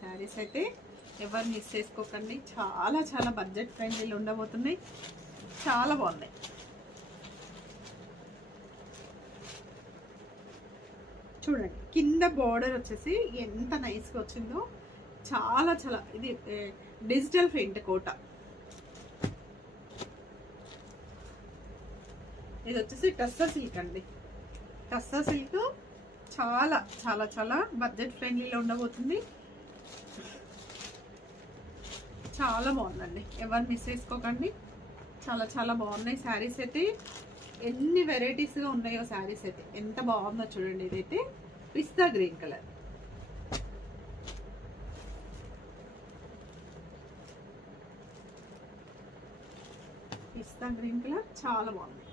శారీస్ అయితే, ఎవరు మిస్ చేసుకోకండి. చాలా చాలా బడ్జెట్ ఫ్రెండ్లీలు ఉండబోతున్నాయి, చాలా బాగున్నాయి. చూడండి కింద బార్డర్ వచ్చేసి ఎంత నైస్గా వచ్చిందో, చాలా చాలా. ఇది డిజిటల్ ప్రింట్ కోట. ఇది వచ్చేసి టస్సర్ సిల్క్ అండి. టస్సర్ సిల్క్ చాలా చాలా చాలా బడ్జెట్ ఫ్రెండ్లీలో ఉండబోతుంది. చాలా బాగుందండి, ఎవరు మిస్ చేసుకోకండి. చాలా చాలా బాగున్నాయి శారీస్ అయితే. ఎన్ని వెరైటీస్గా ఉన్నాయో శారీస్ అయితే, ఎంత బాగుందో చూడండి. ఇదైతే పిస్తా గ్రీన్ కలర్. పిస్తా గ్రీన్ కలర్ చాలా బాగుంది.